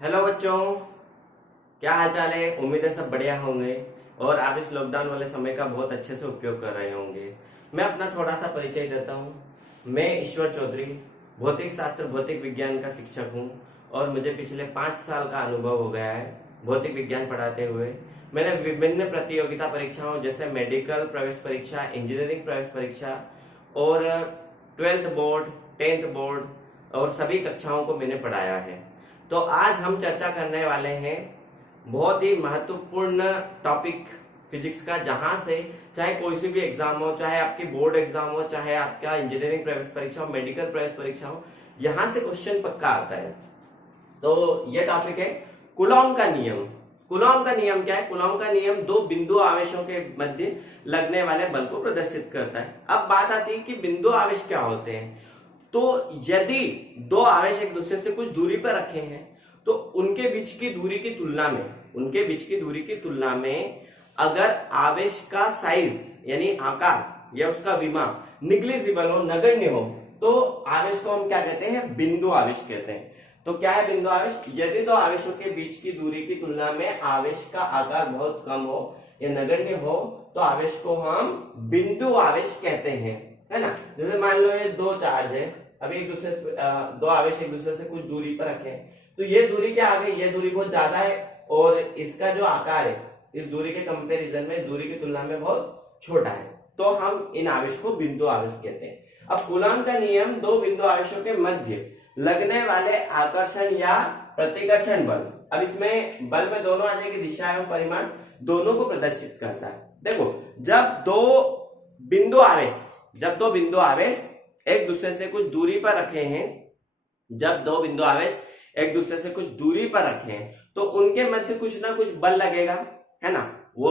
Hello बच्चों, क्या हाल चाल है। उम्मीद है सब बढ़िया होंगे और आप इस लॉकडाउन वाले समय का बहुत अच्छे से उपयोग कर रहे होंगे। मैं अपना थोड़ा सा परिचय देता हूँ। मैं ईश्वर चौधरी भौतिक शास्त्र भौतिक विज्ञान का शिक्षक हूँ और मुझे पिछले 5 साल का अनुभव हो गया है भौतिक विज्ञान पढ़ाते हुए। मैंने विभिन्न प्रतियोगिता परीक्षाओं जैसे मेडिकल प्रवेश परीक्षा, इंजीनियरिंग प्रवेश परीक्षा और 12th बोर्ड, 10th बोर्ड और सभी कक्षाओं को मैंने पढ़ाया है। तो आज हम चर्चा करने वाले हैं बहुत ही महत्वपूर्ण टॉपिक फिजिक्स का, जहां से चाहे कोई सी भी एग्जाम हो, चाहे आपकी बोर्ड एग्जाम हो, चाहे आपका इंजीनियरिंग प्रवेश परीक्षा हो, मेडिकल प्रवेश परीक्षा हो, यहां से क्वेश्चन पक्का आता है। तो ये टॉपिक है कूलॉम का नियम। कूलॉम का नियम क्या है? कूलॉम का नियम दो बिंदु आवेशों के मध्य लगने वाले बल को प्रदर्शित करता है। अब बात आती है कि बिंदु आवेश क्या होते हैं। तो यदि दो आवेश एक दूसरे से कुछ दूरी पर रखे हैं तो उनके बीच की दूरी की तुलना में अगर आवेश का साइज यानी आकार या उसका विमा निग्लिजिबल हो, नगण्य हो, तो आवेश को हम क्या कहते हैं? बिंदु आवेश कहते हैं। तो क्या है बिंदु आवेश? यदि दो आवेशों के बीच की दूरी की तुलना में आवेश का आकार बहुत कम हो या नगण्य हो तो आवेश को हम बिंदु आवेश कहते हैं, है ना। जैसे मान लो ये दो चार्ज है, अभी एक दूसरे दो आवेश एक दूसरे से कुछ दूरी पर रखे हैं, तो ये दूरी क्या आ गई? ये दूरी बहुत ज्यादा है और इसका जो आकार है इस दूरी के कंपैरिजन में, इस दूरी की तुलना में बहुत छोटा है, तो हम इन आवेश को बिंदु आवेश कहते हैं। अब कूलॉम का नियम दो बिंदु आवेशों के मध्य लगने वाले आकर्षण या प्रतिकर्षण बल, अब इसमें बल में दोनों आ जाएगी, दिशा एवं परिमाण दोनों को प्रदर्शित करता है। देखो, जब दो बिंदु आवेश एक दूसरे से कुछ दूरी पर रखे हैं, तो उनके मध्य कुछ ना कुछ बल लगेगा, है ना। वो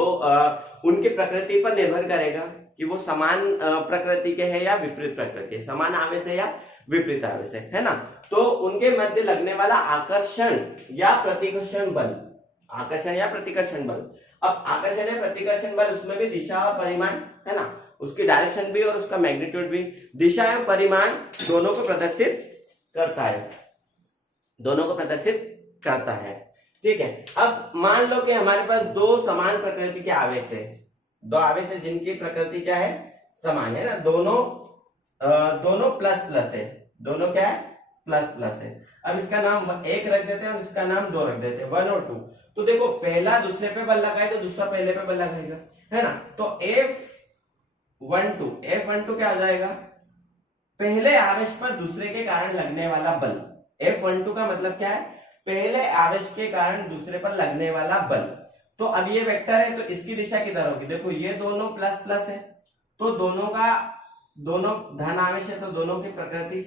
उनकी प्रकृति पर निर्भर करेगा कि वो समान प्रकृति के हैं या विपरीत प्रकृति के, समान आवेश है या विपरीत आवेश है ना। तो उनके मध्य लगने वाला आकर्षण या प्रतिकर्षण बल, अब आकर्षण या प्रतिकर्षण बल, उसमें भी दिशा और परिमाण, है ना, उसकी डायरेक्शन भी और उसका मैग्नीट्यूड भी, दिशा एवं परिमाण दोनों को प्रदर्शित करता है। ठीक है। अब मान लो कि हमारे पास दो समान प्रकृति के आवेश है, दो आवेश है जिनकी प्रकृति क्या है? समान है ना। दोनों प्लस प्लस है, दोनों क्या है? प्लस है। अब इसका नाम एक रख देते हैं और इसका नाम दो रख देते हैं, 1 और 2। तो देखो, पहला दूसरे पे बल लगाएगा, दूसरा पहले पे बल लगाएगा, है ना। तो F12 क्या हो जाएगा? पहले आवेश पर दूसरे के कारण लगने वाला बल। F12 का मतलब क्या है? पहले आवेश के कारण दूसरे पर लगने वाला बल। तो अब ये वेक्टर है तो इसकी दिशा किधर होगी? देखो, ये दोनों प्लस प्लस है तो दोनों धन आवेश है, तो दोनों की प्रकृति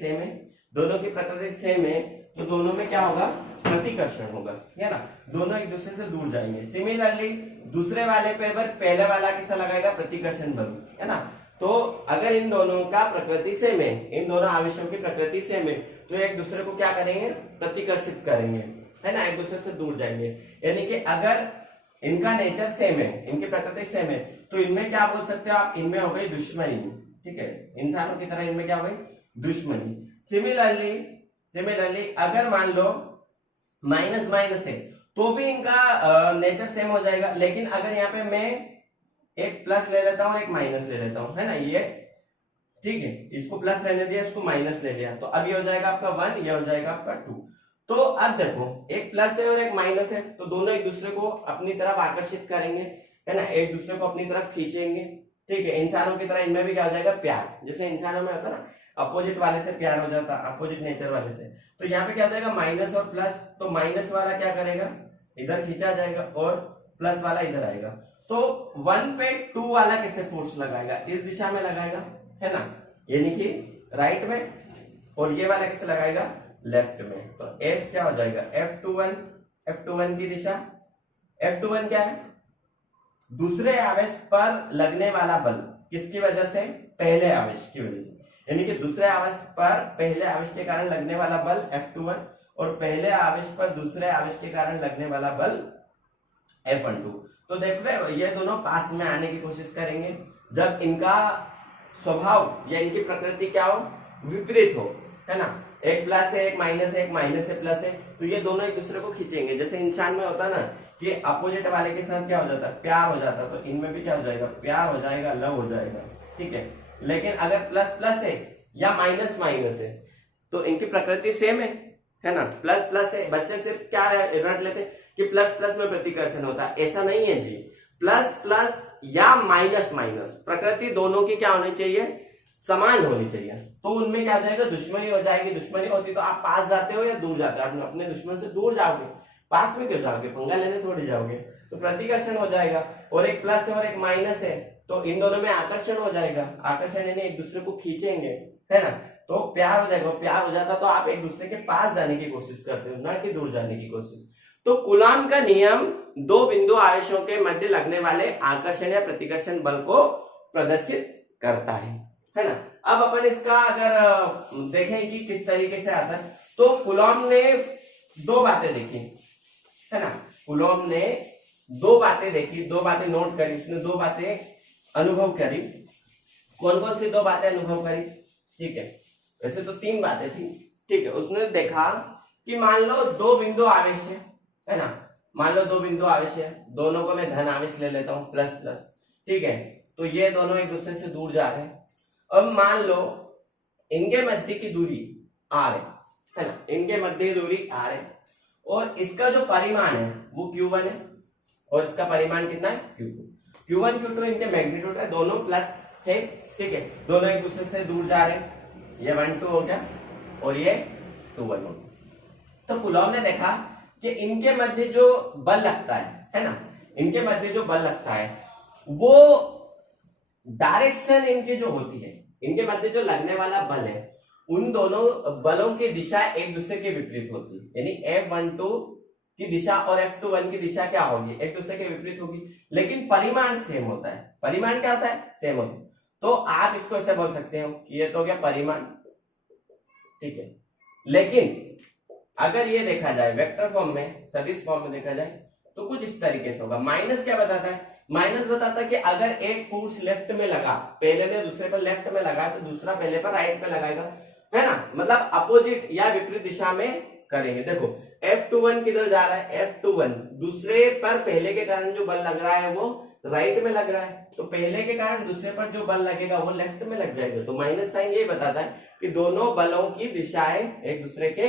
सेम है, तो दोनों में क्या होगा? प्रतिकर्षण होगा, है ना। दोनों एक दूसरे से दूर जाएंगे। सिमिलरली दूसरे वाले पे पहले वाला किससे लगाएगा? प्रतिकर्षण बल, है ना। तो अगर इन दोनों का प्रकृति सेम है, इन दोनों आवेशों की प्रकृति सेम है, तो एक दूसरे को क्या करेंगे? प्रतिकर्षित करेंगे, है ना, एक दूसरे से दूर जाएंगे। यानी कि अगर इनका नेचर सेम है, इनकी प्रकृति सेम है, तो इनमें क्या बोल सकते हो आप? इनमें हो गई दुश्मनी। ठीक है, इंसानों की तरह इनमें क्या हो गई? दुश्मनी। सिमिलरली अगर मान लो माइनस माइनस है तो भी इनका नेचर सेम हो जाएगा, लेकिन अगर यहाँ पे मैं एक प्लस ले लेता हूं और एक माइनस ले लेता हूं, है ना, ये ठीक है, इसको प्लस लेने दिया, इसको माइनस ले लिया, तो अब ये हो जाएगा आपका 1, ये हो जाएगा आपका 2। तो अब देखो, एक प्लस है और एक माइनस है, तो दोनों एक दूसरे को अपनी तरफ आकर्षित करेंगे, है ना, एक दूसरे को अपनी तरफ खींचेंगे। ठीक है, इंसानों की तरह इनमें भी क्या हो जाएगा? प्यार। जैसे इंसानों में होता ना, अपोजिट वाले से प्यार हो जाता, अपोजिट नेचर वाले से, तो यहाँ पे क्या हो जाएगा? माइनस और प्लस, तो माइनस वाला क्या करेगा? इधर खींचा जाएगा और प्लस वाला इधर आएगा। तो 1 पे 2 वाला किससे फोर्स लगाएगा? इस दिशा में लगाएगा, है ना, यानी कि राइट में, और ये वाला किससे लगाएगा? लेफ्ट में। तो F क्या हो जाएगा? F21 की दिशा। F21 क्या है? दूसरे आवेश पर लगने वाला बल, किसकी वजह से? पहले आवेश की वजह से, यानी कि दूसरे आवेश पर पहले आवेश के कारण लगने वाला बल F21 और पहले आवेश पर दूसरे आवेश के कारण लगने वाला बल F12। तो देख रहे हो, ये दोनों पास में आने की कोशिश करेंगे जब इनका स्वभाव या इनकी प्रकृति क्या हो? विपरीत हो, है ना। एक प्लस है, एक माइनस है, एक माइनस है, प्लस है, तो ये दोनों एक दूसरे को खींचेंगे। जैसे इंसान में होता है ना कि अपोजिट वाले के साथ क्या हो जाता है, प्यार हो जाता है, तो इनमें भी क्या हो जाएगा, प्यार हो जाएगा, लव हो जाएगा, ठीक है। लेकिन अगर प्लस प्लस है या माइनस माइनस है तो इनकी प्रकृति सेम है ना। प्लस प्लस है, बच्चे सिर्फ क्या रट लेते हैं कि प्लस प्लस में प्रतिकर्षण होता है, ऐसा नहीं है जी। प्लस प्लस या माइनस माइनस प्रकृति दोनों की क्या होनी चाहिए, समान होनी चाहिए। तो उनमें क्या हो जाएगा, दुश्मनी हो जाएगी। दुश्मनी होती तो आप पास जाते हो या दूर जाते हो, आप अपने दुश्मन से दूर जाओगे, पास में क्यों जाओगे, पंगा लेने थोड़ी जाओगे। तो प्रतिकर्षण हो जाएगा। और एक प्लस है और एक माइनस है तो इन दोनों में आकर्षण हो जाएगा। आकर्षण यानी एक दूसरे को खींचेंगे, है ना। तो प्यार हो जाएगा। प्यार हो जाता तो आप एक दूसरे के पास जाने की कोशिश करते हो, ना कि दूर जाने की कोशिश। तो कूलॉम का नियम दो बिंदु आवेशों के मध्य लगने वाले आकर्षण या प्रतिकर्षण बल को प्रदर्शित करता है ना। अब अपन इसका अगर देखें कि किस तरीके से आता है, तो कूलॉम ने दो बातें देखी, है ना। कूलॉम ने दो बातें देखी, दो बातें नोट करी, उसने दो बातें अनुभव करी। कौन कौन सी दो बातें अनुभव करी, ठीक है, वैसे तो तीन बातें थी, ठीक है। उसने देखा कि मान लो दो बिंदु आवेश है ना, मान लो दो बिंदु आवेश है, दोनों को मैं धन आवेश ले लेता हूं, प्लस प्लस, ठीक है। तो ये दोनों एक दूसरे से दूर जा रहे हैं। अब मान लो इनके मध्य की दूरी r है ना, इनके मध्य की दूरी r है और इसका जो परिमाण है वो q1 है और इसका परिमाण कितना है, q2। q1 q2 इनके मैग्नीट्यूड है, दोनों प्लस है, ठीक है। दोनों एक दूसरे से दूर जा रहे हैं, ये 1 2 हो गया और ये 2 1 हो गया। तो कूलॉम ने देखा कि इनके मध्य जो बल लगता है ना, इनके मध्य जो बल लगता है वो डायरेक्शन इनकी जो होती है, इनके मध्य जो लगने वाला बल है, उन दोनों बलों की दिशा एक दूसरे के विपरीत होती है। यानी F12 की दिशा और F21 की दिशा क्या होगी, एक दूसरे के विपरीत होगी, लेकिन परिमाण सेम होता है। परिमाण क्या होता है, सेम होता है। तो आप इसको ऐसे बोल सकते हो कि ये तो हो गया परिमाण, ठीक है। लेकिन अगर ये देखा जाए वेक्टर फॉर्म में, सदिश फॉर्म में देखा जाए तो कुछ इस तरीके से होगा। माइनस क्या बताता है, माइनस बताता है कि अगर एक फोर्स लेफ्ट में लगा, पहले ने दूसरे पर लेफ्ट में लगा तो दूसरा पहले पर राइट में लगाएगा, है ना। मतलब अपोजिट या विपरीत दिशा में करेंगे। देखो F21 किधर जा रहा है, F21 दूसरे पर पहले के कारण जो बल लग रहा है वो राइट में लग रहा है, तो पहले के कारण दूसरे पर जो बल लगेगा वो लेफ्ट में लग जाएगा। तो माइनस साइन ये बताता है कि दोनों बलों की दिशाएं एक दूसरे के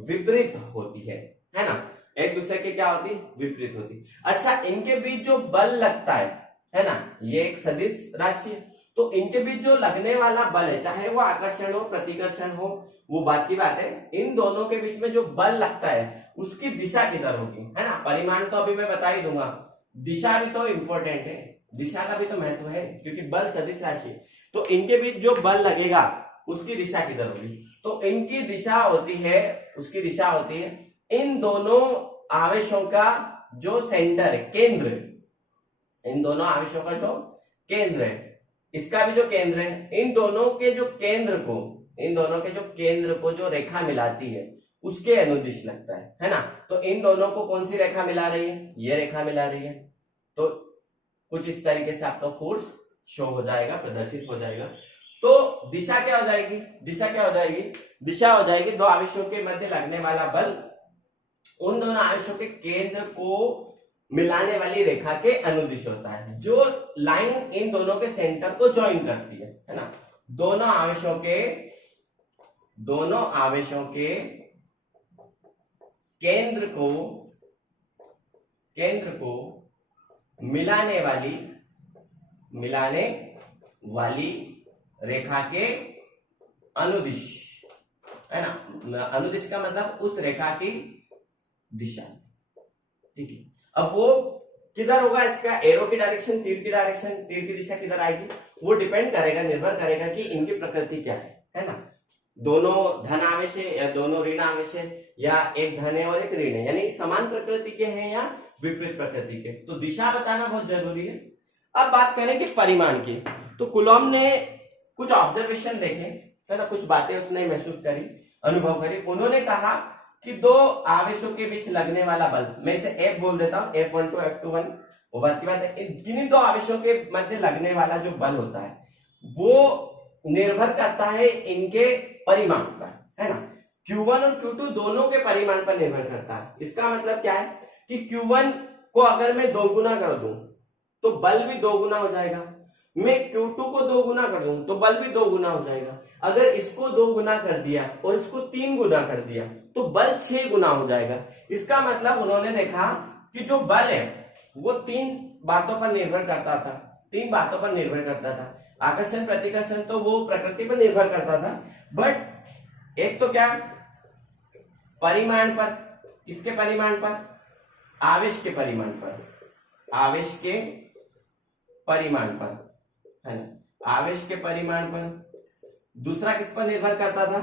विपरीत होती है ना, एक दूसरे के क्या होती, विपरीत होती। अच्छा, इनके बीच जो बल लगता है ना, ये एक सदिश राशि है, तो इनके बीच जो लगने वाला बल है, चाहे वो आकर्षण हो प्रतिकर्षण हो, वो बात की बात है, इन दोनों के बीच में जो बल लगता है उसकी दिशा किधर होगी, है ना। परिमाण तो अभी मैं बता ही दूंगा, दिशा भी तो इंपॉर्टेंट है, दिशा का भी तो महत्व है, क्योंकि बल सदिश राशि। तो इनके बीच जो बल लगेगा उसकी दिशा किधर होगी, तो इनकी दिशा होती है, उसकी दिशा होती है इन दोनों आवेशों का जो सेंटर है, केंद्र, इन दोनों आवेशों का जो केंद्र है, इसका भी जो केंद्र है, इन दोनों के जो केंद्र को, इन दोनों के जो केंद्र को जो रेखा मिलाती है उसके अनुदिश लगता है ना। तो इन दोनों को कौन सी रेखा मिला रही है, ये रेखा मिला रही है। तो कुछ इस तरीके से आपका फोर्स शो हो जाएगा, प्रदर्शित हो जाएगा। तो दिशा क्या हो जाएगी, दिशा क्या हो जाएगी, दिशा हो जाएगी दो आवेशों के मध्य लगने वाला बल उन दोनों आवेशों के केंद्र को मिलाने वाली रेखा के अनुदिश होता है, जो लाइन इन दोनों के सेंटर को ज्वाइन करती है ना। दोनों आवेशों के केंद्र को मिलाने वाली रेखा के अनुदिश, है ना। अनुदिश का मतलब उस रेखा की दिशा, ठीक है। अब वो किधर होगा, इसका एरो की डायरेक्शन, तीर की डायरेक्शन, तीर की दिशा किधर आएगी, वो डिपेंड करेगा, निर्भर करेगा कि इनकी प्रकृति क्या है ना। दोनों धन आवेश है या दोनों ऋण आवेश है, या एक धन है और एक ऋण है, यानी समान प्रकृति के हैं या विपरीत प्रकृति के। तो दिशा बताना बहुत जरूरी है। अब बात करें कि परिमाण की, तो कूलॉम ने कुछ ऑब्जर्वेशन देखे, है ना, कुछ बातें उसने महसूस करी, अनुभव करी। उन्होंने कहा कि दो आवेशों के बीच लगने वाला बल, मैं इसे F बोल देता हूं, F12 F21, वो बात की बात है। किन्हीं दो आवेशों के मध्य लगने वाला जो बल होता है वो निर्भर करता है इनके परिमाण पर, है ना। Q1 और Q2 दोनों के परिमाण पर निर्भर करता है। इसका मतलब क्या है कि Q1 को अगर मैं 2 गुना कर दूं तो बल भी 2 गुना हो जाएगा, मैं Q2 को 2 गुना कर दूं तो बल भी 2 गुना हो जाएगा। अगर इसको 2 गुना कर दिया और इसको 3 गुना कर दिया तो बल 6 गुना हो जाएगा। इसका मतलब उन्होंने देखा कि जो बल है वो 3 बातों पर निर्भर करता था, 3 बातों पर निर्भर करता था। आकर्षण प्रतिकर्षण तो वो प्रकृति पर निर्भर करता था, बट एक तो क्या परिमाण पर, किसके परिमाण पर, आवेश के परिमाण पर, आवेश के परिमाण पर, है ना, आवेश के परिमाण पर। दूसरा किस पर निर्भर करता था,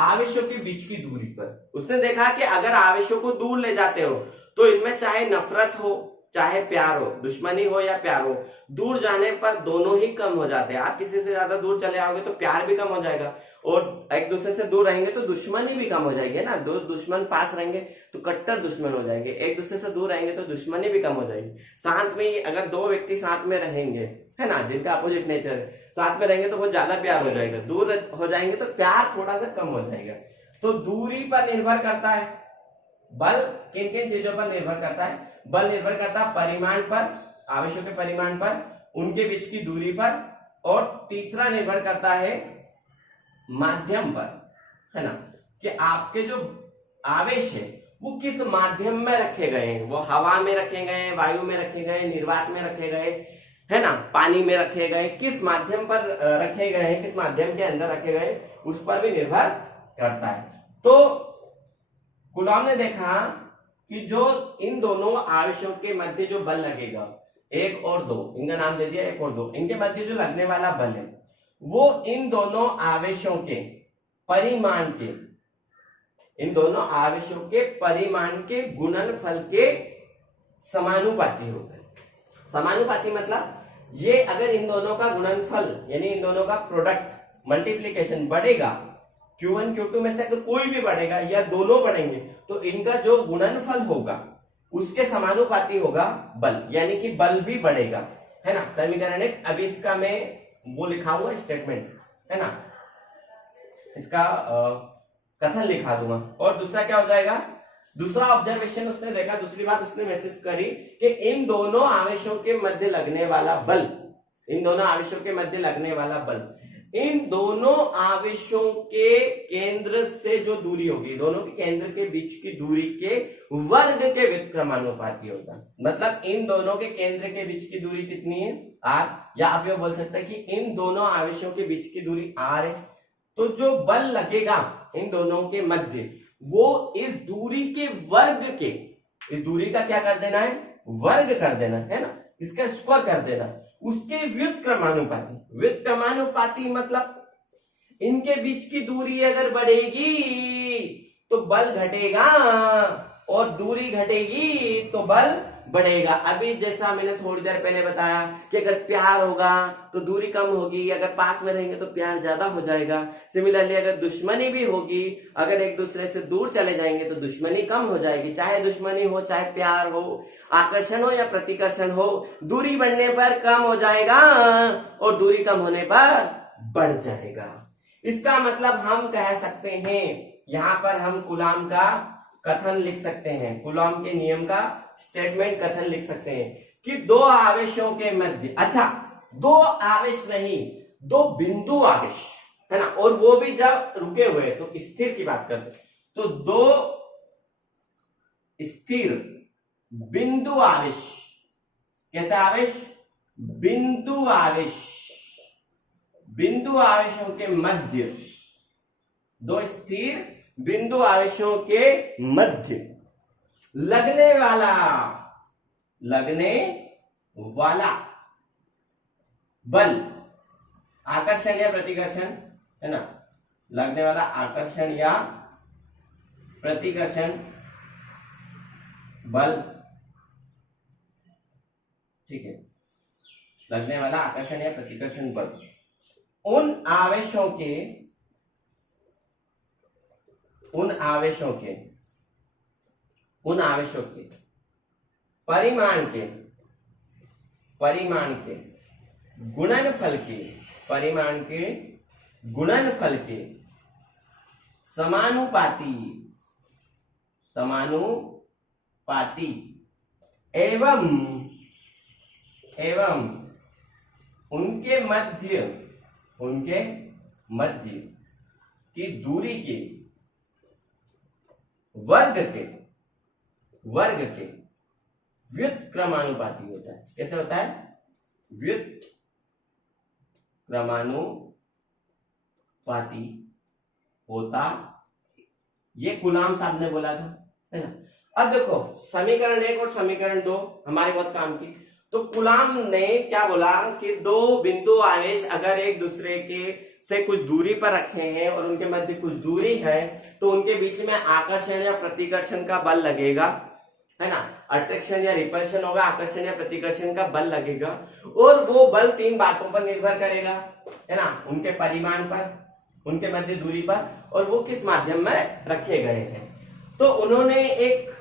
आवेशों के बीच की दूरी पर। उसने देखा कि अगर आवेशों को दूर ले जाते हो तो इनमें चाहे नफरत हो चाहे प्यार हो, दुश्मनी हो या प्यार हो, दूर जाने पर दोनों ही कम हो जाते हैं। आप किसी से ज्यादा दूर चले आओगे तो प्यार भी कम हो जाएगा, और एक दूसरे से दूर रहेंगे तो दुश्मनी भी कम हो जाएगी ना। दो दुश्मन पास रहेंगे तो कट्टर दुश्मन हो जाएंगे, एक दूसरे से दूर रहेंगे तो दुश्मनी भी कम हो जाएगी। साथ में अगर 2 व्यक्ति साथ में रहेंगे, है ना, जिनका अपोजिट नेचर है, साथ में रहेंगे तो बहुत ज्यादा प्यार हो जाएगा, दूर हो जाएंगे तो प्यार थोड़ा सा कम हो जाएगा। तो दूरी पर निर्भर करता है बल, किन किन चीजों पर निर्भर करता है, बल निर्भर करता है परिमाण पर, आवेशों के परिमाण पर, उनके बीच की दूरी पर, और तीसरा निर्भर करता है माध्यम पर, है ना, कि आपके जो आवेश है वो किस माध्यम में रखे गए हैं। वो हवा में रखे गए, वायु में रखे गए, निर्वात में रखे गए, है ना, पानी में रखे गए, किस माध्यम पर रखे गए हैं, किस माध्यम के अंदर रखे गए, उस पर भी निर्भर करता है। तो कूलॉम ने देखा कि जो इन दोनों आवेशों के मध्य जो बल लगेगा, 1 और 2, इनका नाम दे दिया 1 और 2, इनके मध्य जो लगने वाला बल है वो इन दोनों आवेशों के परिमाण के, इन दोनों आवेशों के परिमाण के गुणनफल के समानुपाती होता है। समानुपाती मतलब ये अगर इन दोनों का गुणनफल यानी इन दोनों का प्रोडक्ट मल्टीप्लीकेशन बढ़ेगा, Q1 Q2 में से अगर कोई भी बढ़ेगा या दोनों बढ़ेंगे तो इनका जो गुणनफल होगा उसके समानुपाती होगा बल, यानी कि बल भी बढ़ेगा, है ना। समीकरण 1, अभी इसका मैं वो लिखा हुआ स्टेटमेंट, है ना, इसका कथन लिखा दूंगा। और दूसरा क्या हो जाएगा, दूसरा ऑब्जर्वेशन उसने देखा, दूसरी बात उसने महसूस करी कि इन दोनों आवेशों के मध्य लगने वाला बल, इन दोनों आवेशों के मध्य लगने वाला बल इन दोनों आवेशों के केंद्र से जो दूरी होगी, दोनों के केंद्र के बीच की दूरी के वर्ग के व्युत्क्रमानुपाती होगा। मतलब इन दोनों के केंद्र के बीच की दूरी कितनी है, r, या आप ये बोल सकते हैं कि इन दोनों आवेशों के बीच की दूरी r है। तो जो बल लगेगा इन दोनों के मध्य वो इस दूरी के वर्ग के, इस दूरी का क्या कर देना है, वर्ग कर देना है ना, इसका स्क्वायर कर देना, उसके व्युत्क्रमानुपाती। व्युत्क्रमानुपाती मतलब इनके बीच की दूरी अगर बढ़ेगी तो बल घटेगा और दूरी घटेगी तो बल बढ़ेगा। अभी जैसा मैंने थोड़ी देर पहले बताया कि अगर प्यार होगा तो दूरी कम होगी, अगर पास में रहेंगे तो प्यार ज्यादा हो जाएगा। सिमिलरली अगर दुश्मनी भी होगी, अगर एक दूसरे से दूर चले जाएंगे तो दुश्मनी कम हो जाएगी। चाहे दुश्मनी हो चाहे प्यार हो, आकर्षण हो या प्रतिकर्षण हो, दूरी बढ़ने पर कम हो जाएगा और दूरी कम होने पर बढ़ जाएगा। इसका मतलब हम कह सकते हैं, यहां पर हम कूलॉम का कथन लिख सकते हैं, कूलॉम के नियम का स्टेटमेंट कथन लिख सकते हैं कि दो आवेशों के मध्य, अच्छा दो आवेश नहीं, दो बिंदु आवेश, है ना, और वो भी जब रुके हुए तो स्थिर की बात करते, तो दो स्थिर बिंदु आवेश, कैसे आवेश, बिंदु आवेश, बिंदु आवेशों के मध्य, दो स्थिर बिंदु आवेशों के मध्य लगने वाला बल, आकर्षण या प्रतिकर्षण, है ना, लगने वाला आकर्षण या प्रतिकर्षण बल, ठीक है, लगने वाला आकर्षण या प्रतिकर्षण बल उन आवेशों के परिमाण के गुणनफल के समानुपाती, समानुपाती एवं उनके मध्य की दूरी के वर्ग के व्युत्क्रमानुपाती होता है। कैसे होता है? व्युत्क्रमानुपाती होता, ये गुलाम साहब ने बोला था, है ना। अब देखो समीकरण 1 और समीकरण 2 हमारे बहुत काम की। तो गुलाम ने क्या बोला कि दो बिंदु आवेश अगर एक दूसरे के से कुछ दूरी पर रखे हैं और उनके मध्य कुछ दूरी है तो उनके बीच में आकर्षण या प्रतिकर्षण का बल लगेगा, है ना। अट्रैक्शन या रिपल्शन होगा, आकर्षण या प्रतिकर्षण का बल लगेगा और वो बल 3 बातों पर निर्भर करेगा, है ना। उनके परिमाण पर, उनके मध्य दूरी पर और वो किस माध्यम में रखे गए हैं। तो उन्होंने एक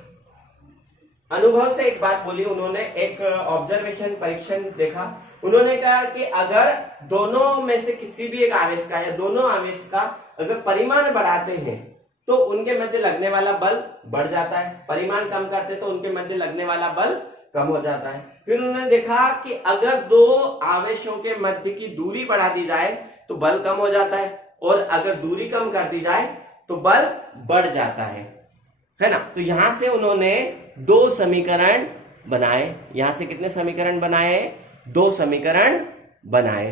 अनुभव से एक बात बोली, उन्होंने एक ऑब्जर्वेशन परीक्षण देखा। उन्होंने कहा कि अगर दोनों में से किसी भी एक आवेश का या दोनों आवेश का अगर परिमाण बढ़ाते हैं तो उनके मध्य लगने वाला बल बढ़ जाता है, परिमाण कम करते तो उनके मध्य लगने वाला बल कम हो जाता है। फिर उन्होंने देखा कि अगर दो आवेशों के मध्य की दूरी बढ़ा दी जाए तो बल कम हो जाता है और अगर दूरी कम कर दी जाए तो बल बढ़ जाता है ना। तो यहां से उन्होंने 2 समीकरण बनाए। यहां से कितने समीकरण बनाए? 2 समीकरण बनाए।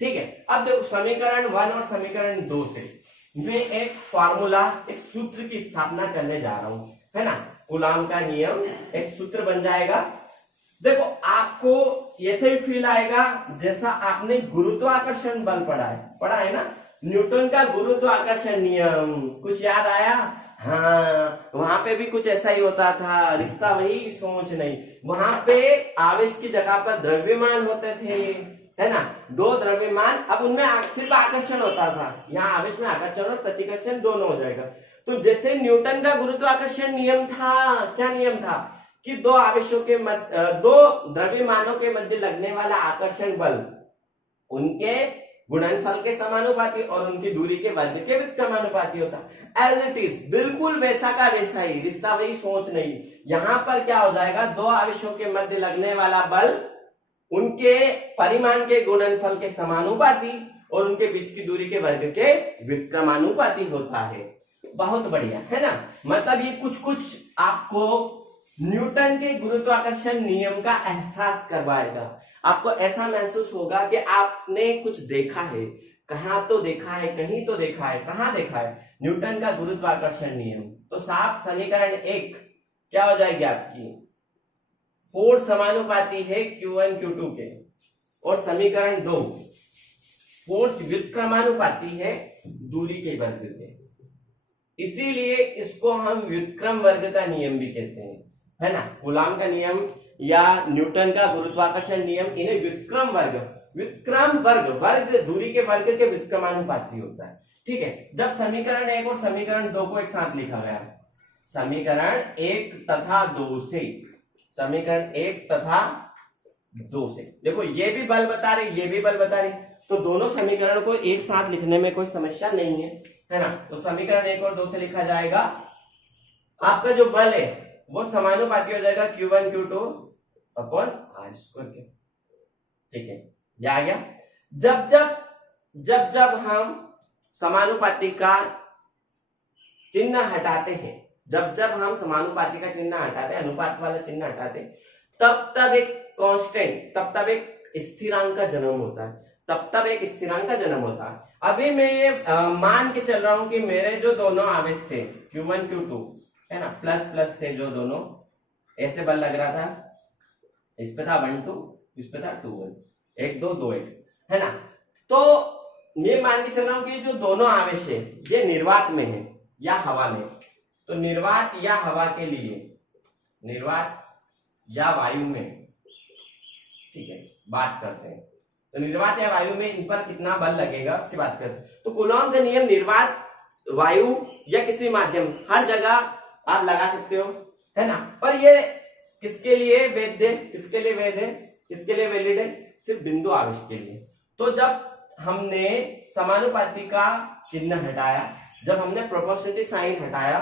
ठीक है। अब देखो समीकरण 1 और समीकरण 2 से मैं एक फॉर्मूला, एक सूत्र की स्थापना करने जा रहा हूं, है ना। कूलॉम का नियम एक सूत्र बन जाएगा। देखो आपको ऐसे ही फील आएगा जैसा आपने गुरुत्वाकर्षण बल पढ़ा है ना, न्यूटन का गुरुत्वाकर्षण नियम। कुछ याद आया? हाँ, वहां पे भी कुछ ऐसा ही होता था, रिश्ता वही सोच नहीं। वहां पे आवेश की जगह पर द्रव्यमान होते थे, है ना, 2 द्रव्यमान। अब उनमें सिर्फ आकर्षण होता था, यहाँ आवेश में आकर्षण और प्रतिकर्षण दोनों हो जाएगा। तो जैसे न्यूटन का गुरुत्वाकर्षण नियम था, क्या नियम था कि 2 आवेशों के मध्य, 2 द्रव्यमानों के मध्य लगने वाला आकर्षण बल उनके गुणनफल के समानुपाती और उनकी दूरी के वर्ग के व्युत्क्रमानुपाती होता। एज इट इज, बिल्कुल वैसा का वैसा ही, रिश्ता वही सोच नहीं। यहां पर क्या हो जाएगा? 2 आवेशों के मध्य लगने वाला बल उनके परिमाण के गुणनफल के समानुपाती और उनके बीच की दूरी के वर्ग के व्युत्क्रमानुपाती होता है। बहुत बढ़िया, है ना। मतलब ये कुछ आपको न्यूटन के गुरुत्वाकर्षण नियम का एहसास करवाएगा। आपको ऐसा महसूस होगा कि आपने कुछ देखा है, कहां तो देखा है, कहीं तो देखा है, कहां देखा है? न्यूटन का गुरुत्वाकर्षण नियम। तो साफ समीकरण 1 क्या हो जाएगी आपकी? फोर्स समानुपाती है Q1 Q2 के, और समीकरण 2 फोर्स व्युत्क्रमानुपाती है दूरी के वर्ग के। इसीलिए इसको हम व्युत्क्रम वर्ग का नियम भी कहते हैं, है ना। कूलॉम का नियम या न्यूटन का गुरुत्वाकर्षण नियम, इन्हें व्युत्क्रम वर्ग दूरी के वर्ग के व्युत्क्रमानुपाती होता है। ठीक है। जब समीकरण 1 और समीकरण 2 को एक साथ लिखा गया, समीकरण 1 तथा 2 से, समीकरण 1 तथा 2 से, देखो ये भी बल बता रही, ये भी बल बता रही, तो दोनों समीकरण को एक साथ लिखने में कोई समस्या नहीं है ना। तो समीकरण 1 और 2 से लिखा जाएगा, आपका जो बल है वो समानुपाती हो जाएगा Q1 Q2 upon R square के। ठीक है, ये आ गया। जब हम समानुपाती का चिन्ह हटाते हैं, जब हम समानुपाती का चिन्ह हटाते हैं, अनुपात वाला चिन्ह हटाते हैं, तब एक कांस्टेंट, तब एक स्थिरांक का जन्म होता है, तब एक स्थिरांक का जन्म होता है। अभी मैं मान के चल रहा हूं कि मेरे जो दोनों आवेश थे Q1 Q2, है ना, प्लस थे जो दोनों, ऐसे बल लग रहा था, इस पे था 1 2, इस पे था 2 1, 1 2 2 1, है ना। तो मैं मान के चल रहा हूं कि जो दोनों आवेश है ये निर्वात में है या हवा में। तो निर्वात या हवा के लिए, निर्वात या वायु में, ठीक है, बात करते हैं। तो निर्वात या वायु में इन पर कितना बल लगेगा उसकी बात करते हैं। तो कूलॉम का नियम निर्वात, वायु या किसी माध्यम, हर जगह आप लगा सकते हो, है ना। पर ये किसके लिए वैध है, किसके लिए वैध है, किसके लिए वैलिड है? सिर्फ बिंदु आवेश के लिए। तो जब हमने समानुपाती का चिन्ह हटाया जब हमने प्रोपोर्शनलिटी साइन हटाया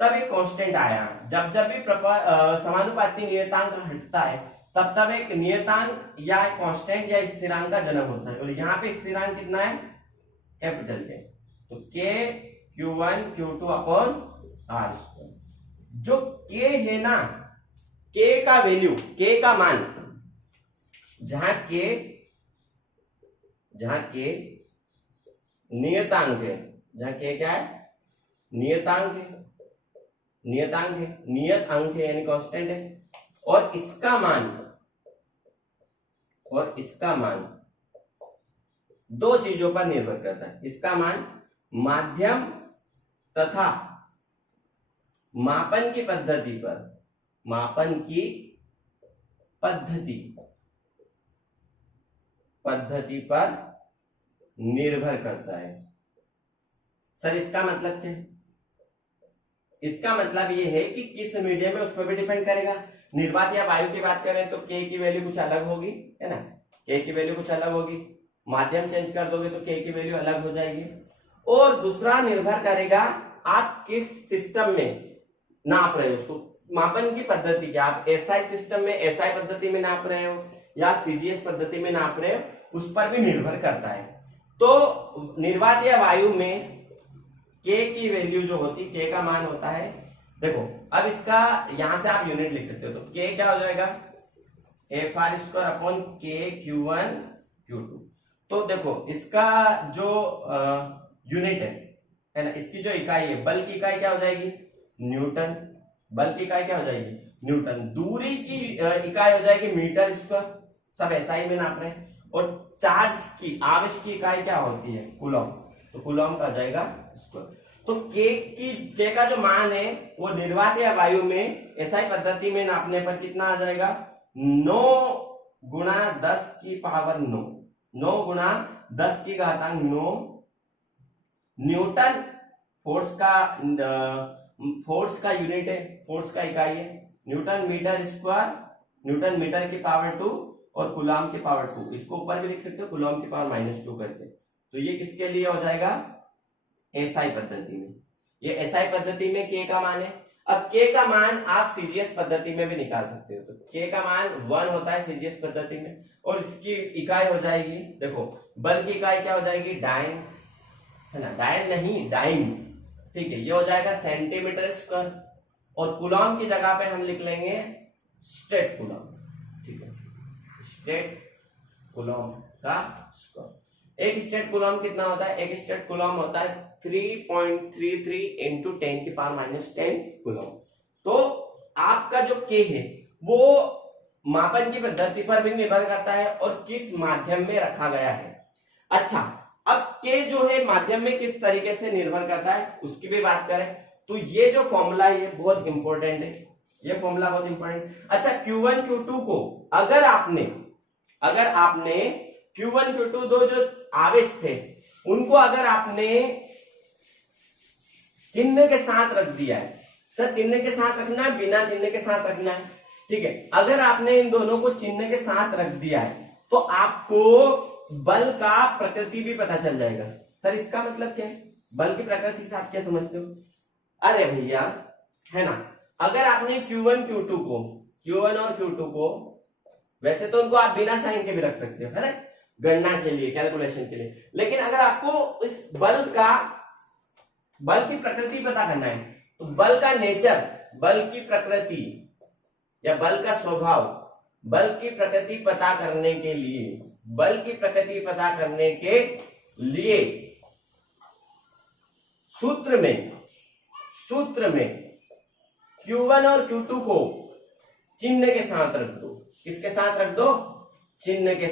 तब एक कांस्टेंट आया। जब जब भी समानुपाती नियतांक हटता है तब तब एक नियतांक या कांस्टेंट या स्थिरांक का जन्म होता है। और यहाँ पे स्थिरांक कितना है, कैपिटल के, तो के Q1 Q2 upon are square. जो के है ना, के का वैल्यू, के का मान, जहां के नियतांक है, जहां के क्या है, नियतांक है, नियत अंक है यानी कांस्टेंट है, और इसका मान दो चीजों पर निर्भर करता है। इसका मान माध्यम तथा मापन की पद्धति पर निर्भर करता है। सर इसका मतलब क्या है? इसका मतलब ये है कि किस मीडियम में, उस पर भी डिपेंड करेगा। निर्वात या वायु की बात करें तो के की वैल्यू कुछ अलग होगी, है ना, के की वैल्यू कुछ अलग होगी। माध्यम चेंज कर दोगे तो के की वैल्यू अलग हो जाएगी। और दूसरा निर्भर करेगा आप किस सिस्टम में नाप रहे हो उसको, मापन की पद्धति क्या, आप एसआई सिस्टम में एसआई पद्धति में नाप रहे हो या सीजीएस पद्धति में नाप रहे हो, उस पर भी निर्भर करता है। तो निर्वात या वायु में के की वैल्यू जो होती, के का मान होता है, देखो अब इसका यहां से आप यूनिट लिख सकते हो। तो के क्या हो जाएगा, एफ आर स्क्वायर अपॉन के Q1 Q2। तो देखो इसका जो यूनिट है ना, इसकी जो इकाई है, बल की इकाई क्या हो जाएगी, न्यूटन। बल की इकाई क्या हो जाएगी, न्यूटन। दूरी की इकाई हो जाएगी मीटर स्क्वायर, सब एसआई में नाप रहे हैं। और चार्ज की, आवेश की इकाई क्या होती है, कूलम, तो कूलम का जाएगा स्क्वायर। तो के का जो मान है वो निर्वात या वायु में एसआई पद्धति में नापने पर कितना आ जाएगा, 9 गुणा 10 की पावर 9, 9 गुणा 10 की घातांक 9 न्यूटन। फोर्स का यूनिट है, फोर्स का इकाई है newton metre square, newton metre की पावर 2 और कूलम की पावर 2। इसको ऊपर भी लिख सकते हो कूलम की पावर -2 करके। तो ये किसके लिए हो जाएगा, एसआई पद्धति में। ये एसआई पद्धति में के का मान है। अब के का मान आप सीजीएस पद्धति में भी निकाल सकते हो। तो के का मान 1 होता है सीजीएस पद्धति में, और इसकी इकाई हो जाएगी, देखो बल की इकाई क्या हो जाएगी, डाइन, है ना, डाइन नहीं डाइन, ठीक है, ये हो जाएगा सेंटीमीटर स्क्वायर। और कूलम की जगह पे हम लिख लेंगे स्टेट कूलम, ठीक है, स्टेट कूलम का स्क्वायर। एक स्टेट कूलम कितना होता है, एक स्टेट कूलम होता है 3.33 इंटू 10 की पावर -10 कूलम। तो आपका जो के है वो मापन की पद्धति पर भी निर्भर करता है और किस माध्यम में रखा गया है। अच्छा, अब के जो है माध्यम में किस तरीके से निर्भर करता है उसकी भी बात करें तो ये जो फॉर्मूला है ये बहुत इंपॉर्टेंट है, ये फॉर्मूला बहुत इंपॉर्टेंट। अच्छा, Q1 Q2 को अगर आपने Q1 Q2 दो जो आवेश थे उनको अगर आपने चिन्ह के साथ रख दिया है, सर चिन्ह के साथ रखना है बिना चिन्ह के साथ रखना है, ठीक है, अगर आपने इन दोनों को चिन्ह के साथ रख दिया है तो आपको बल का प्रकृति भी पता चल जाएगा। सर इसका मतलब क्या है, बल की प्रकृति से आप क्या समझते हो, अरे भैया है ना, अगर आपने Q1 और Q2 को वैसे तो उनको आप बिना साइन के भी रख सकते हो, है ना, गणना के लिए, कैलकुलेशन के लिए, लेकिन अगर आपको इस बल की प्रकृति पता करना है तो बल का नेचर, बल की प्रकृति या बल का स्वभाव, बल की प्रकृति पता करने के लिए सूत्र में Q1 और Q2 को चिन्ह के साथ रख दो। किसके साथ रख दो, चिन्ह के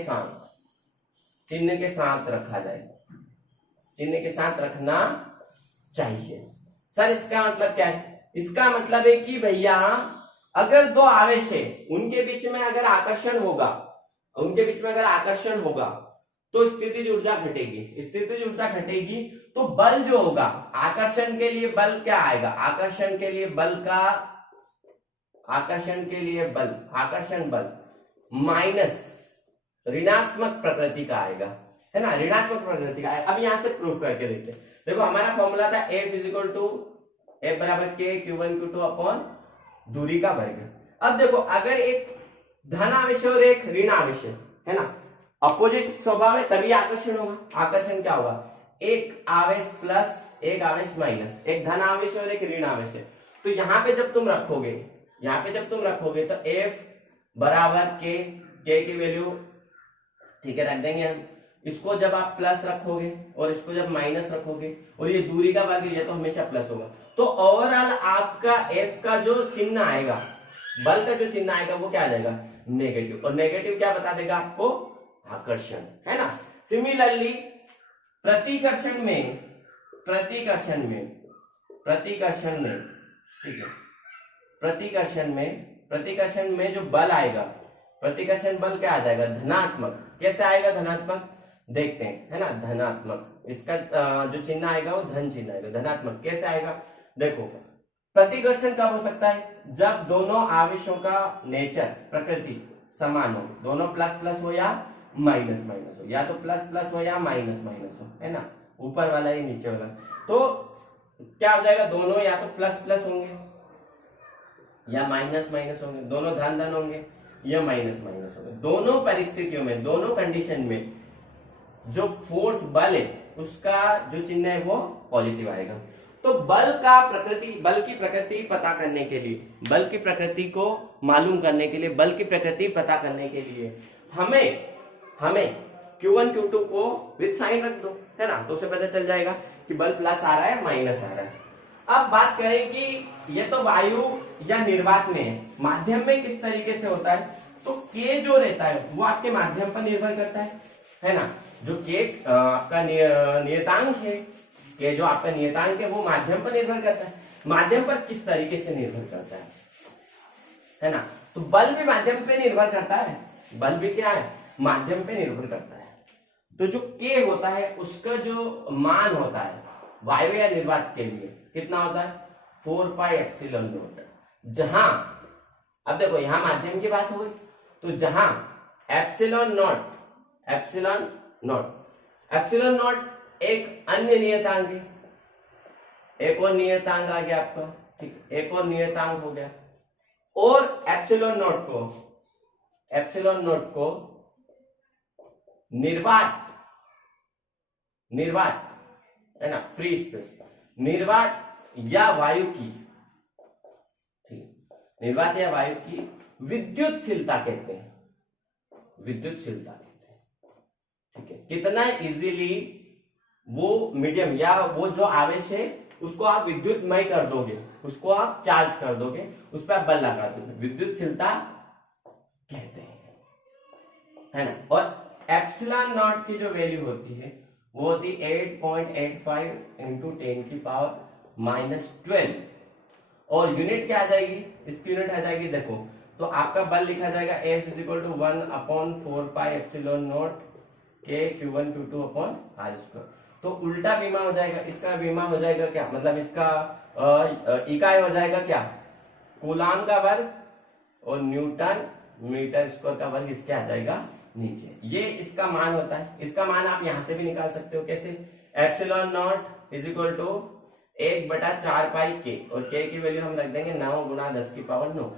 साथ रखा जाए, चिन्ह के साथ रखना चाहिए। सर इसका मतलब क्या है, इसका मतलब है कि भैया अगर दो आवेश है उनके बीच में अगर आकर्षण होगा तो स्थितिज ऊर्जा घटेगी, तो बल जो होगा आकर्षण के लिए बल क्या आएगा, आकर्षण बल माइनस ऋणात्मक प्रकृति का आएगा, है ना, ऋणात्मक प्रकृति का आएगा। अब यहां से प्रूफ करके देखते हैं। देखो हमारा फॉर्मूला था F इजिकल टू F बराबर K Q1 Q2 अपॉन दूरी का वर्ग। अब देखो अगर एक धन आवेश और एक ऋण आवेश है ना, अपोजिट स्वभाव है तभी आकर्षण होगा। आकर्षण क्या होगा, एक आवेश प्लस एक आवेश माइनस, एक धन आवेश और एक ऋण आवेश है। तो यहाँ पे जब तुम रखोगे, यहाँ पे जब तुम रखोगे तो F बराबर K की वैल्यू ठीक है रख देंगे हम। इसको जब आप प्लस रखोगे और इसको जब माइनस रखोगे और ये दूरी का वर्ग ये तो हमेशा प्लस होगा, तो ओवरऑल आपका F का जो चिन्ह आएगा, बल का जो चिन्ह आएगा वो क्या आ जाएगा, नेगेटिव। और नेगेटिव क्या बता देगा आपको, आकर्षण, है ना। सिमिलरली प्रतिकर्षण में ठीक है, प्रतिकर्षण में जो बल आएगा, प्रतिकर्षण बल क्या आ जाएगा, धनात्मक। कैसे आएगा धनात्मक, देखते हैं, है ना। धनात्मक, इसका जो चिन्ह आएगा वो धन चिन्ह आएगा, धनात्मक। कैसे आएगा, देखो प्रतिकर्षण कब हो सकता है, जब दोनों आवेशों का नेचर, प्रकृति समान हो, दोनों प्लस प्लस हो या माइनस माइनस हो, या तो प्लस प्लस हो या माइनस माइनस हो, है ना, ऊपर वाला या नीचे वाला। तो क्या हो जाएगा, दोनों या तो प्लस प्लस होंगे या माइनस माइनस होंगे, दोनों धन धन होंगे या माइनस माइनस होंगे। दोनों परिस्थितियों में, दोनों कंडीशन में जो फोर्स बल है उसका जो चिन्ह है वो पॉजिटिव आएगा। तो बल की प्रकृति पता करने के लिए, बल की प्रकृति को मालूम करने के लिए, बल की प्रकृति पता करने के लिए हमें Q1 Q2 को विद साइन रख दो, है ना, तो उसे पता चल जाएगा कि बल प्लस आ रहा है माइनस आ रहा है। अब बात करें कि ये तो वायु या निर्वात में है, माध्यम में किस तरीके से होता है, तो K जो रहता है वो आपके माध्यम पर निर्भर करता है ना। जो K आपका नियतांक है, K जो आपका नियतांक है वो माध्यम पर निर्भर करता है। माध्यम पर किस तरीके से निर्भर करता है ना, तो बल भी माध्यम पे निर्भर करता है, बल भी क्या है, माध्यम पे निर्भर करता है। तो जो K होता है उसका जो मान होता है वायु या निर्वात के लिए कितना होता है, 4 पाई एप्सिलॉन नॉट। जहां, अब देखो यहां माध्यम की बात हो गई, तो जहां एप्सिलॉन नॉट एक अन्य नियतांक है, एक और नियतांक आ गया आपका, ठीक, एक और नियतांक हो गया, और एप्सिलॉन नॉट को निर्वात है ना, फ्री स्पेस, निर्वात या वायु की, ठीक, निर्वात या वायु की विद्युतशीलता कहते हैं, ठीक है। कितना इजीली वो मीडियम या वो जो आवेश है उसको आप विद्युतमय कर दोगे, उसको आप चार्ज कर दोगे, उस पर आप बल लगा दोगे, विद्युतशीलता कहते हैं, है ना। और एप्सिलॉन नॉट की जो वैल्यू होती है वो होती 8.85 इंटू 10 की पावर -12, और यूनिट क्या आ जाएगी, इसकी यूनिट आ जाएगी, देखो तो आपका बल लिखा जाएगा F equal to 1/4 pi epsilon nought K Q1 Q2 upon R square. तो उल्टा विमा हो जाएगा, इसका विमा हो जाएगा क्या, मतलब इसका इकाई हो जाएगा क्या, कूलाम का वर्ग, और न्यूटन मीटर स्क्वायर का वर्ग इसके आ जाएगा नीचे। ये इसका मान होता है। इसका मान आप यहां से भी निकाल सकते हो, कैसे, epsilon nought is equal to 1/4 pi K, और K की वैल्यू हम रख देंगे 9 × 10 की पावर 9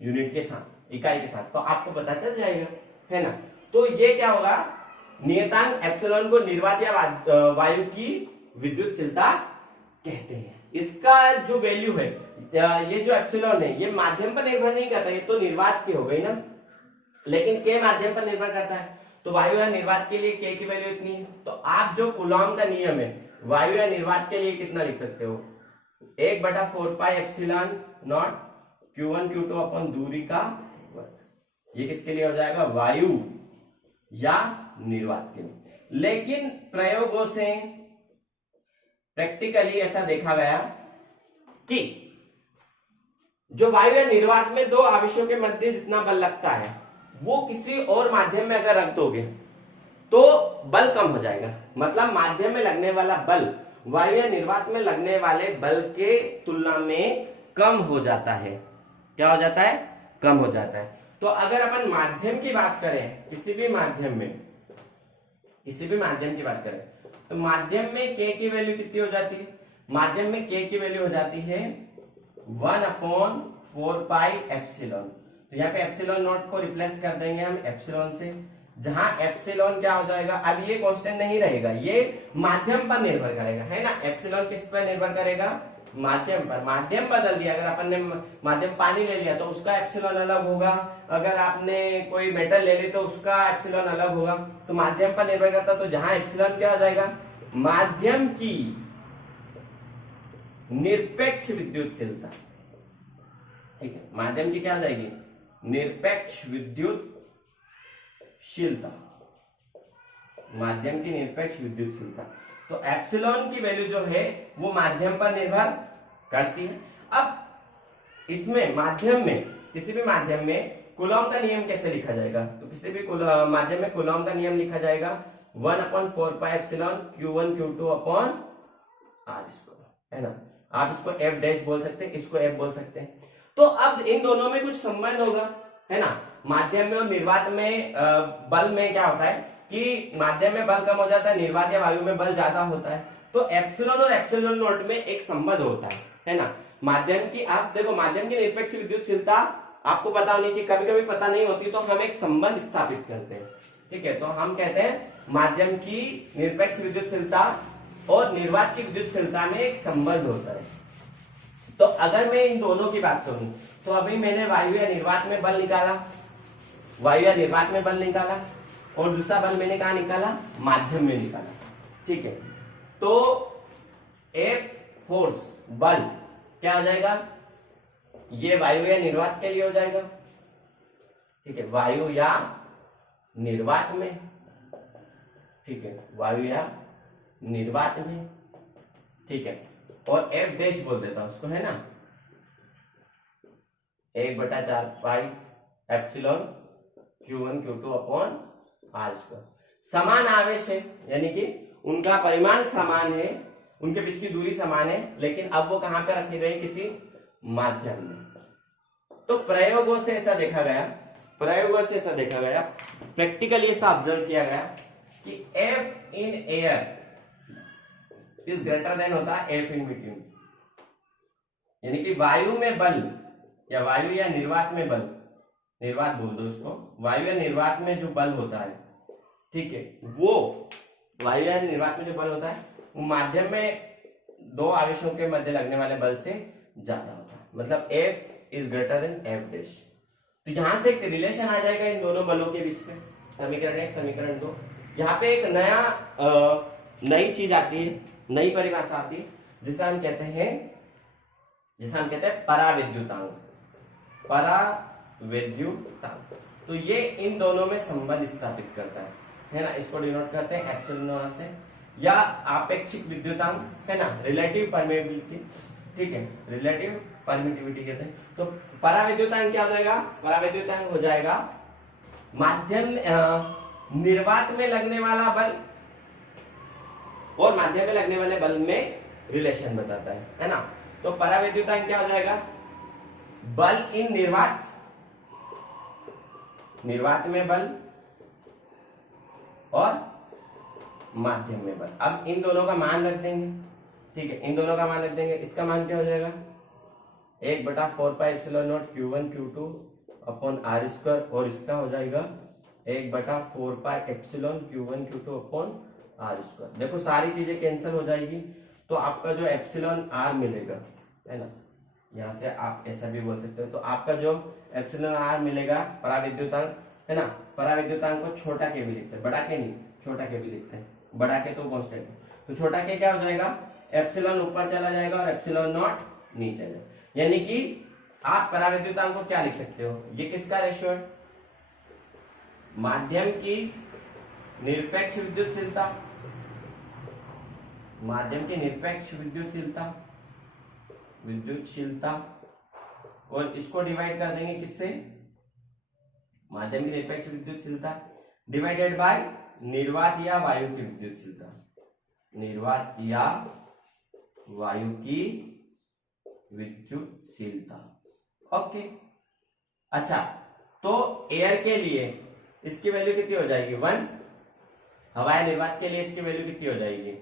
यूनिट के साथ, इकाई के साथ, तो आपको पता चल जाएगा, है ना। तो ये क्या होगा, नियतांक एप्सिलॉन को निर्वात या वायु की विद्युतशीलता कहते हैं। इसका जो वैल्यू है, ये जो एप्सिलॉन है ये माध्यम पर निर्भर नहीं करता, ये तो निर्वात की हो गई ना, लेकिन K माध्यम पर निर्भर करता है। तो वायु या निर्वात के लिए K की वैल्यू इतनी है, तो आप जो कूलॉम का नियम है वायु या निर्वात के लिए कितना लिख सकते हो, 1/4 pi epsilon not Q1 Q2 अपन दूरी का वर्ग। ये किसके लिए हो जाएगा, वायु या निर्वात के लिए। लेकिन प्रयोगों से प्रैक्टिकली ऐसा देखा गया कि जो वायु या निर्वात में दो आवेशों के मध्य जितना बल लगता है वो किसी और माध्यम में अगर रख दोगे तो बल कम हो जाएगा। मतलब माध्यम में लगने वाला बल वायु या निर्वात में लगने वाले बल के तुलना में कम हो जाता है। क्या हो जाता है, कम हो जाता है। तो अगर अपन माध्यम की बात करें, किसी भी माध्यम में किसी भी माध्यम की बात करें तो माध्यम में के की वैल्यू कितनी हो जाती है? माध्यम में के की वैल्यू हो जाती है 1/4 पाई एप्सिलॉन। तो यहाँ पे एप्सिलॉन नॉट को रिप्लेस कर देंगे हम एप्सिलॉन से, जहां एप्सिलॉन क्या हो जाएगा, अब ये कांस्टेंट नहीं रहेगा, ये माध्यम पर निर्भर करेगा, है ना। एप्सिलॉन किस पर निर्भर करेगा? माध्यम पर। माध्यम बदल दिया, अगर अपन ने माध्यम पानी ले लिया तो उसका एप्सिलॉन अलग होगा, अगर आपने कोई मेटल ले ली तो उसका एप्सिलॉन अलग होगा। तो माध्यम पर निर्भर करता, तो जहां एप्सिलॉन क्या हो जाएगा, माध्यम की निरपेक्ष विद्युतशीलता, ठीक है, माध्यम की क्या हो जाएगी, निरपेक्ष विद्युतशीलता, माध्यम की निरपेक्ष विद्युतशीलता। तो एप्सिलॉन की वैल्यू जो है वो माध्यम पर निर्भर करती है। अब इसमें माध्यम में, किसी भी माध्यम में कूलॉम का नियम कैसे लिखा जाएगा? तो किसी भी माध्यम में कूलॉम का नियम लिखा जाएगा 1/4 pi epsilon Q1 Q2 upon R², है ना। आप इसको F डैश बोल सकते हैं, इसको F बोल सकते हैं। तो अब इन दोनों में कुछ संबंध होगा, है ना। माध्यम में और निर्वात में बल में क्या होता है कि माध्यम में बल कम हो जाता है, निर्वात या वायु में बल ज्यादा होता है। तो एप्सिलॉन और एप्सिलॉन नॉट में एक संबंध होता है ना। माध्यम की, आप देखो, माध्यम की निरपेक्ष विद्युतशीलता आपको पता होनी चाहिए, कभी कभी पता नहीं होती तो हम एक संबंध स्थापित करते हैं, ठीक है। तो हम कहते हैं माध्यम की निरपेक्ष विद्युतशीलता और निर्वात की विद्युतशीलता में एक संबंध होता है। तो अगर मैं इन दोनों की बात करूं तो अभी मैंने वायु या निर्वात में बल निकाला, वायु या निर्वात में बल निकाला, और दूसरा बल मैंने कहा निकाला, माध्यम में निकाला, ठीक है। तो एक फोर्स बल क्या हो जाएगा, ये वायु या निर्वात के लिए हो जाएगा, ठीक है, वायु या निर्वात में, ठीक है, वायु या निर्वात में, ठीक है। और F डैश बोल देता हूं उसको, है ना, 1/4 pi epsilon Q1 Q2 upon R²। समान आवेश है, यानी कि उनका परिमाण समान है, उनके बीच की दूरी समान है, लेकिन अब वो कहां पे रखी गई, किसी माध्यम में। तो प्रयोगों से ऐसा देखा गया, प्रैक्टिकली ऐसा ऑब्जर्व किया गया कि F in air is greater than होता है F इन मीडियम, यानी कि वायु में बल या वायु या निर्वात में बल, निर्वात बोल दो उसको, वायु या निर्वात में जो बल होता है, ठीक है, वो वायु या निर्वात में जो बल होता है वो माध्यम में दो आवेशों के मध्य लगने वाले बल से ज्यादा होता है, मतलब F is greater than F dash. तो यहां से एक रिलेशन आ जाएगा इन दोनों बलों के बीच में, समीकरण 1 समीकरण 2। यहाँ पे एक नई चीज आती है, नई परिभाषा आती है, जिसे हम कहते हैं पराविद्युतांक, पराविद्युतांक। तो ये इन दोनों में संबंध स्थापित करता है ना। इसको डिनोट करते हैं एप्सिलॉन से, या आपेक्षिक विद्युतांक, है ना, रिलेटिव परमिटिविटी, ठीक है, रिलेटिव परमिटिविटी कहते हैं। तो पराविद्युतांक क्या हो जाएगा, पराविद्युतांक हो जाएगा माध्यम निर्वात में लगने वाला बल और माध्यम में लगने वाले बल में रिलेशन बताता है ना। तो पराविद्युतांक क्या हो जाएगा, बल इन निर्वात, निर्वात में बल और माध्यम में बल। अब इन दोनों का मान रख देंगे, ठीक है, इन दोनों का मान रख देंगे। इसका मान क्या हो जाएगा, 1/4 pi epsilon not Q1 Q2 upon R², और इसका हो जाएगा 1/4 pi epsilon Q1 Q2 upon R²। देखो सारी चीजें कैंसिल हो जाएगी, तो आपका जो एप्सिलॉन R मिलेगा, है ना, यहां से आप ऐसा भी बोल सकते हो। तो आपका जो एप्सिलॉन R मिलेगा पराविद्युतांक, है ना, पराविद्युतांक को छोटा के भी लिखते हैं, बड़ा के नहीं, छोटा के भी लिखते हैं, बड़ा के तो कांस्टेंट है। तो छोटा के क्या हो जाएगा, एप्सिलॉन ऊपर चला जाएगा और एप्सिलॉन नॉट नीचे जाएगा। यानी कि आप पराविद्युतांक को क्या लिख सकते हो, ये किसका रेशियो है, माध्यम की निरपेक्ष विद्युतशीलता, माध्यम की निरपेक्ष विद्युतशीलता, और इसको डिवाइड कर देंगे किससे, माध्यम की निरपेक्ष विद्युतशीलता डिवाइडेड बाय निर्वात या वायु की विद्युतशीलता, निर्वात या वायु की विद्युतशीलता। ओके, अच्छा, तो एयर के लिए इसकी वैल्यू कितनी हो जाएगी, 1, हवाई निर्वात के लिए इसकी वैल्यू कितनी हो जाएगी,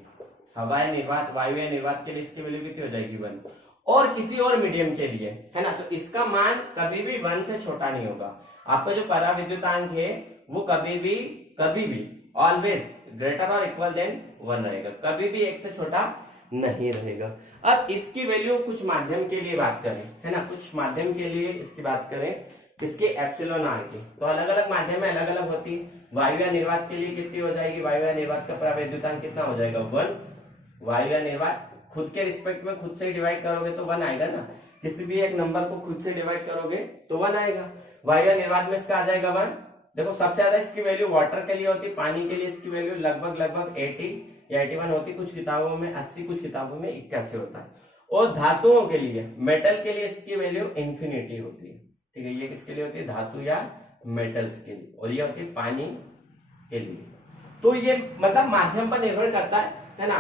हवाई निर्वात वायुव्य निर्वात के लिए इसकी वैल्यू कितनी हो जाएगी 1, और किसी और मीडियम के लिए, है ना, तो इसका मान कभी भी 1 से छोटा नहीं होगा। आपका जो पराविद्युतांक है वो कभी भी ऑलवेज ग्रेटर और इक्वल देन 1 रहेगा, कभी भी 1 से छोटा नहीं रहेगा। अब इसकी वैल्यू कुछ माध्यम के लिए बात करें, है ना, कुछ माध्यम के लिए इसकी बात करें, इसके एप्सिलॉन आर की, तो अलग अलग माध्यम में अलग अलग होती। वायुव्य निर्वात के लिए कितनी हो जाएगी, वायुव्य निर्वात का परावैद्युतांक कितना हो जाएगा 1, वायुव्य निर्वात खुद के रिस्पेक्ट में खुद से डिवाइड करोगे तो 1 आएगा ना, किसी भी एक नंबर को खुद से डिवाइड करोगे तो 1 आएगा। वायुव्य निर्वात में इसका आ जाएगा 1। देखो सबसे ज्यादा इसकी वैल्यू वाटर के लिए होती, पानी के लिए इसकी वैल्यू लगभग 80 या 81 होती, कुछ किताबों में 80, कुछ किताबों में 81 होता है। और धातुओं के लिए, मेटल के लिए इसकी वैल्यू इंफिनिटी होती है, ठीक है, ये किसके लिए होती है, धातु या मेटल्स के लिए, और ये होती है पानी के लिए। तो ये मतलब माध्यम पर निर्भर करता है ना,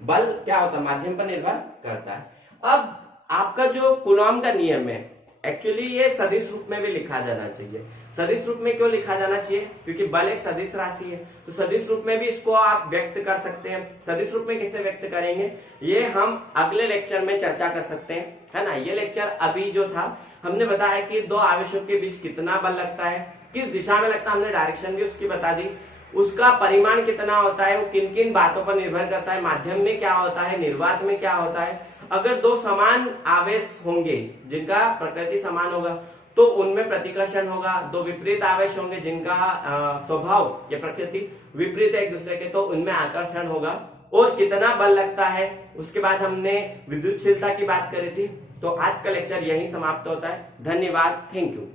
बल क्या होता है माध्यम पर निर्भर करता है। अब आपका जो कूलॉम का नियम है, एक्चुअली ये सदिश रूप में भी लिखा जाना चाहिए। सदिश रूप में क्यों लिखा जाना चाहिए, क्योंकि बल एक सदिश राशि है, तो सदिश रूप में भी इसको आप व्यक्त कर सकते हैं। सदिश रूप में किसे व्यक्त करेंगे, ये हम अगले लेक्चर में चर्चा कर सकते हैं, है ना। ये लेक्चर अभी जो था हमने बताया कि दो आवेशों के बीच कितना बल लगता है, किस दिशा में लगता है, हमने डायरेक्शन भी उसकी बता दी, उसका परिमाण कितना होता है, वो किन किन बातों पर निर्भर करता है, माध्यम में क्या होता है, निर्वात में क्या होता है। अगर दो समान आवेश होंगे जिनका प्रकृति समान होगा तो उनमें प्रतिकर्षण होगा, दो विपरीत आवेश होंगे जिनका स्वभाव या प्रकृति विपरीत है एक दूसरे के, तो उनमें आकर्षण होगा। और कितना बल लगता है, उसके बाद हमने विद्युतशीलता की बात करी थी। तो आज का लेक्चर यहीं समाप्त होता है। धन्यवाद, थैंक यू।